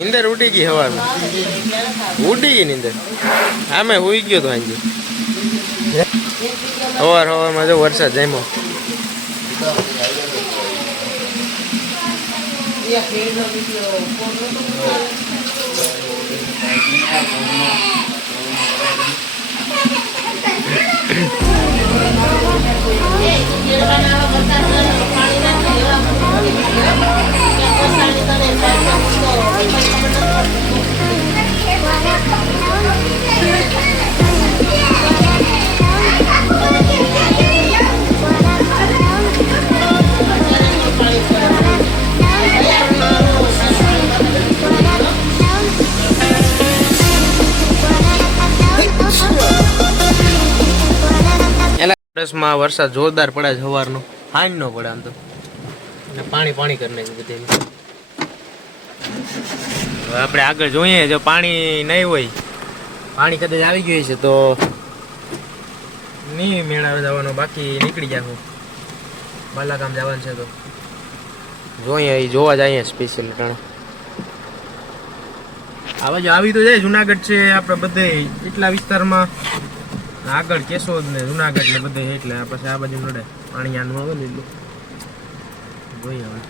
નીંદર ઉડી ગઈ હવામાં ઉડી ગઈ નીંદર આમે હુઈ ગયો તો આજે હવારમાં જો વરસાદ જામ્યો માં વરસાદ જોરદાર પડે છે સવારનો હાઈ નો પડે આમ તો પાણી પાણી કરી નાખ્યું બધે આપણે આગળ જોઈએ જો પાણી નહીં હોય પાણી કદાચ આવી ગયું છે તો નહીં મેળાવે જવાનો બાકી નીકળી જાવ બાલાગામ જવાનું છે તો જોઈએ એ જોવા જઈએ સ્પેશિયલ ટાણે આ બાજુ આવી તો જાય જુનાગઢ છે આપણે બધે એટલા વિસ્તારમાં આગળ કેશોદ ને જુનાગઢ ને બધે એટલે પછી આ બાજુ નડે પાણી આનું આવે ને એટલું જોઈએ હવે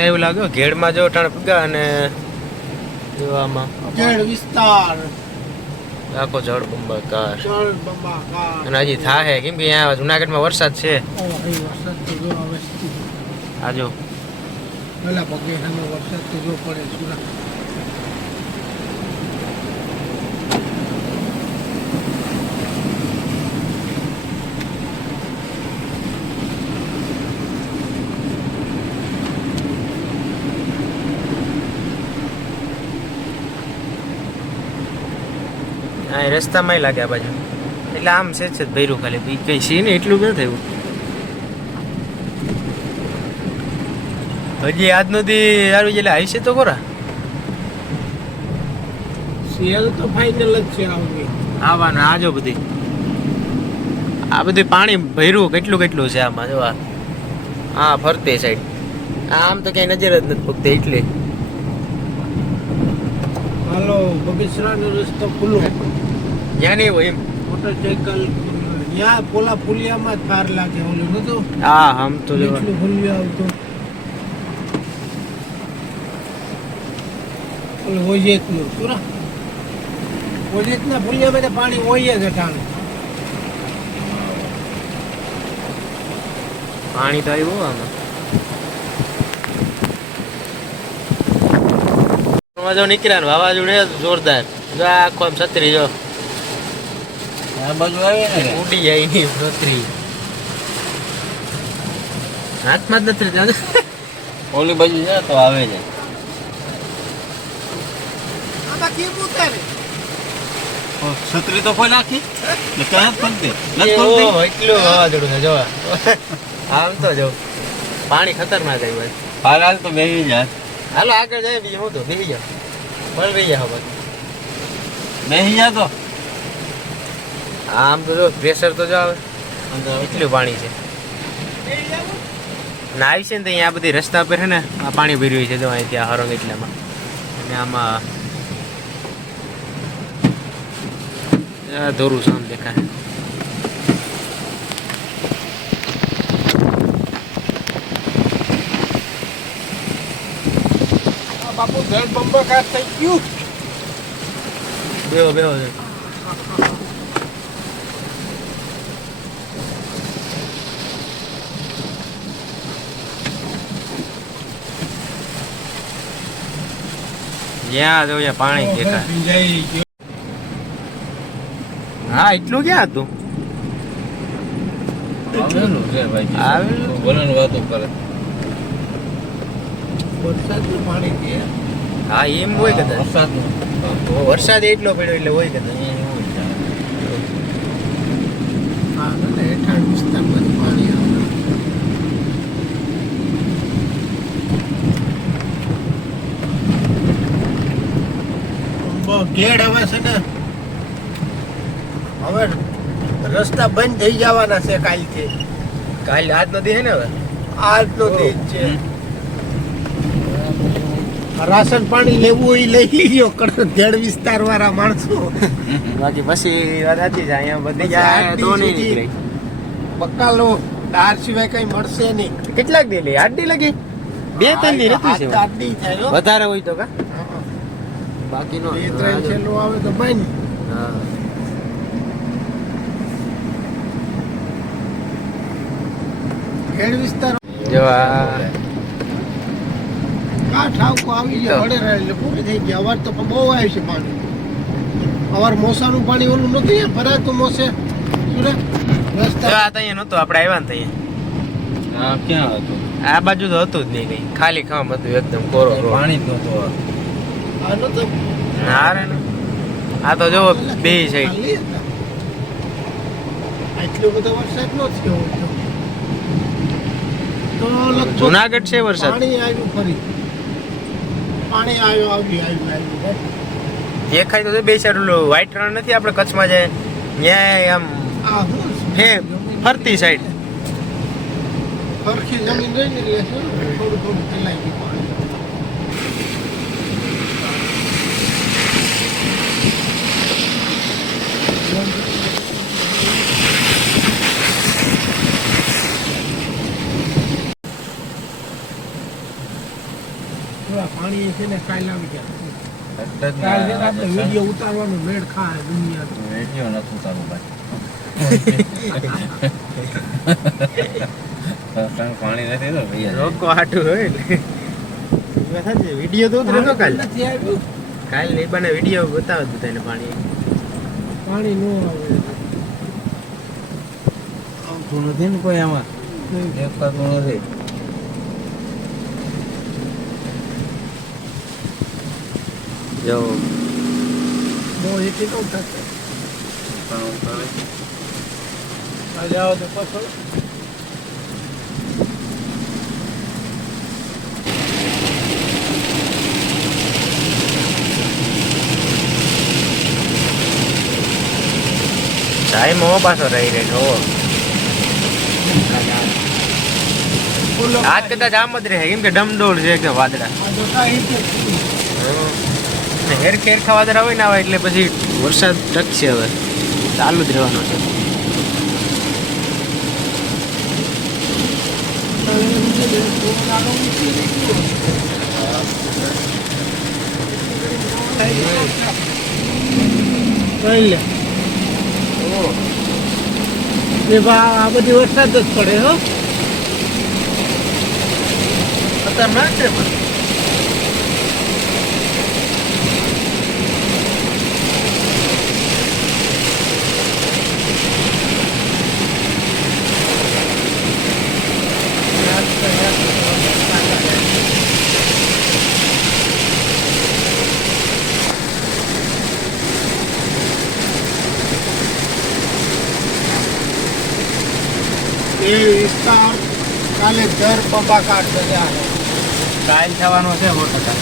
એવું લાગ્યો ઘેડમાં જો ટાણ પગા અને જોવામાં ઘેડ વિસ્તાર આખો જળ બંબાકાર અને હજી થાહે કેમ કે અહીંયા જુનાગઢમાં વરસાદ છે આ જો પેલા પગે વરસાદ તો જો પડે સુરા હા રસ્તામાં લાગે આ બાજુ એટલે આમ છે જ ભૈરું ખાલી કઈ છે ને એટલું ન થયું હજી આજ નથી સારું એટલે આવી છે તો ખરા સેલ તો ફાઇનલ જ છે આવવાનું આ જો બધી આ બધું પાણી ભર્યું કેટલું કેટલું છે આમાં જો હા ફરતે સાઈડ આમ તો કઈ નજર જ નથી પગતી એટલે હાલો બગીચરાનો રસ્તો ખુલ્લો ત્યાં નહીં હોય એમ મોટરસાઇકલ ત્યાં પોલા પુલિયામાં જ પાર લાગે ઓલું નતું હા આમ તો જો એટલું ખુલ્લું આવતું ઓલું ઓજેતનું સુરા ઓજેતના પુલિયામાં તો પાણી હોય જ અટાણું પાણી તો આવ્યું આમાં જો નીકળ્યા ને વાવાઝોડું જોરદાર જો આખો આમ છત્રી જો આ બાજુ આવે ને ઉડી જાય ની છત્રી હાથમાં જ નથી ઓલી બાજુ જાય તો આવે છે આમાં કેમ ઉતારે છત્રી તો કોઈ નાખી ને ક્યાં ખોલતી એટલું વાવાઝોડું છે જો આમ તો જો પાણી ખતરનાક આવ્યું હાલ તો બેસી જાય હાલો આગળ જાય બીજું હું તો બેસી જાવ પણ રહી જાવ બેસી જા તો આમ તો જો પ્રેશર તો જો આવે એટલું પાણી છે ને આવી છે ને તો અહીંયા બધી રસ્તા પર છે ને આ પાણી ભર્યું છે જો અહીં ત્યાં હરંગ એટલામાં અને આમાં દોરું સામ દેખાય બાપુ ઘર બંબાકાર થઈ ગયું બેહો બેહો જ્યાં જો પાણી દેખાય હા એટલું ક્યાં હતું આવેલું છે ભાઈ આવેલું બોલવાની વાતો કરે વરસાદનું પાણી છે હા એમ હોય કદાચ વરસાદનું વરસાદ એટલો પડ્યો એટલે હોય કદાચ ઘેડ હવે છે ને હવે રસ્તા બંધ થઈ જવાના છે કાલથી. કાલ આજ નથી હે ને હવે આજનો દેશ છે. રાશન પાણી લેવું હોય લઈ લીજો ઘેડ વિસ્તાર વાળા માણસો. બાકી પછી વાત સાચી છે અહીંયા બધી જાય તો નહીં નીકળે. બકાલો દાળ સિવાય કઈ મળશે નહીં. કેટલાક દે લે 8 દી લાગી 2-3 દી રહેતું છે આટલી થાય હો. વધારે હોય તો કા બાકી નો 2-3 છેલ્લું આવે તો બંધ. હા ઘેડ વિસ્તાર જો આ ઠાવકો આવી ગયો વડે એટલે પૂરી થઈ ગઈ. અવાર તો બહુ આવ્યું છે પાણી. અવાર મોસાનું પાણી ઓલું નથી ભરાતું મોસે સુરત રસ્તા. આ તો અહીંયા નહોતું આપણે આવ્યા ને ત્યાં હા ક્યાં હતું આ બાજુ તો હતું જ નહીં કઈ ખાલી ખામ હતું એકદમ કોરો પાણી જ નહોતું આ નતો ના રે ના. આ તો જો બે સાઈડ ખાલી હતા. આટલો બધો વરસાદ નો થયો હોય તો લગભગ જુનાગઢ છે વરસાદ પાણી આવ્યું ફરી. પાણી આવ્યું. દેખાય તો છે બે સાઈડ ઓલું વ્હાઈટ રણ નથી આપણે કચ્છમાં જાય ત્યાં આમ આ હું હે ફરતી સાઈડ સરખી જમીન રહી ને એટલે થોડું ફેલાઈ ગયું પાણી. પાણી છે ને કાલ આવી ગયા. કાલે આપણે વિડીયો ઉતારવાનો મેળ ખાય દુનિયા. રેડિયો નતું તારું ભાઈ પાણી નથી તો ભૈયા રોકો હાટું હોય ને વિડીયો તો ઉતરે કાલ નથી આવ્યું. કાલ નહીં બને વિડીયો બતાવે બધાને પાણી પાણી નો આવે. આવતું નથી ને કોઈ આમાં દેખાતું નથી જો બહુ એથી ન થશે. જાઓ તો પકડો. ચાય મો પાછો રહી રહ્યો આજ કદાચ આમ જ રહે કેમ કે ડમડોળ છે કે વાદળા આ તો કાંઈ છે. હેર ખેર વાદળા હોય ને આવે એટલે પછી વરસાદ ટકશે હવે ચાલુ જ રહેવાનો છે કઈ લે એ આ બધી વરસાદ જ પડે હો. ખતરનાક છે પણ એ વિસ્તાર કાલે દર પંબાકાર બજાર કાલ થવાનો છે 100%.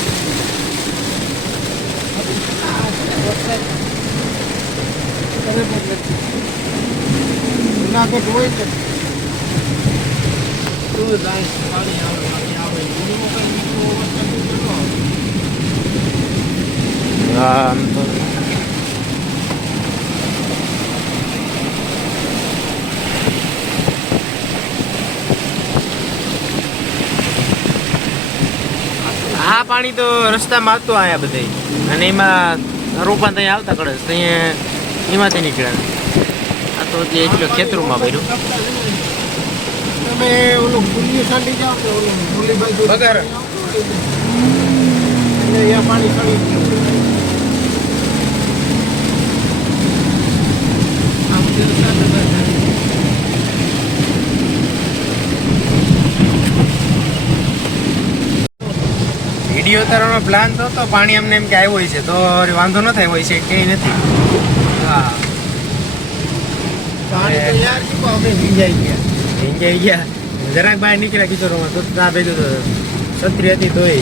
જુનાગઢ હોય ને તો જાય પાણી આવે એનો કઈ બીજો વરસાદ ન આવે. આમ તો આ પાણી તો રસ્તામાં આવતું આયા બધે અને એમાં રોપાન ત્યાં આવતા કડે ત્યાં એમાંથી નીકળ્યા આ તો જે એટલો ખેતરોમાં ભર્યું તમે ઓલું પુલિયો સાંડી જાઓ તો ઓલું પુલી બાજુ બગાર. એટલે અહીંયા પાણી ચડી ગયું. આમ જે વરસાદ થાય. વિડીયો ઉતારવાનો પ્લાન તો હતો પાણી અમને એમ કે આવ્યો હોય છે તો વાંધો ન થાય હોય છે કે નથી હા પાણી તો યાર શું કહું, અમે ભીંજાઈ ગયા. ભીંજાઈ ગયા જરાક બહાર નીકળ્યા કિશોરોમાં તો ત્યાં ભેગું તો છત્રી હતી તોય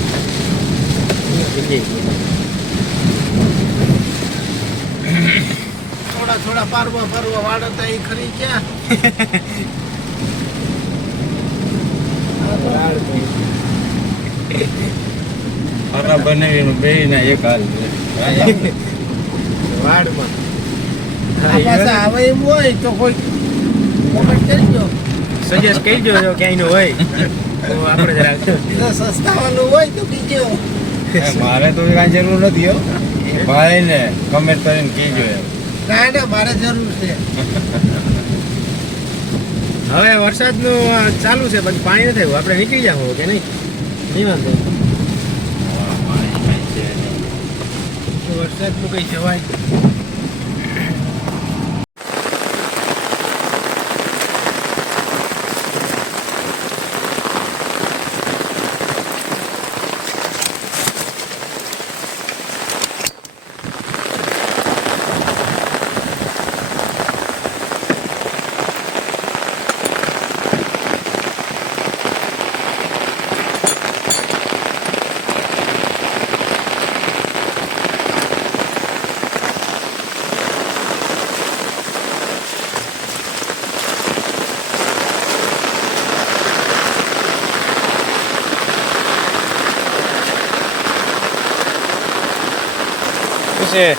ભીંજાઈ ગયા થોડા થોડા પારવા વાળતા એ ખરી ક્યાં ખરા બનાવીને બે ના એક હાલ વાડમાં આ પાછા આવે એમ હોય તો કોઈ કોમેન્ટ કરજો સજેસ્ટ કરજો જો ક્યાંય નું હોય તો આપણે જરાક જો સસ્તા વાળું હોય તો બીજો મારે તો કાંઈ જરૂર નથી હો ભાઈ ને કમેન્ટ કરીને કહેજો એમ ના ના મારે જરૂર છે હવે વરસાદનું ચાલુ છે પણ પાણી નથી આવ્યું આપણે નીકળી જાવ કે નહીં નહીં વાંધો વરસાદનું કઈ જવાય છે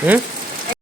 હમ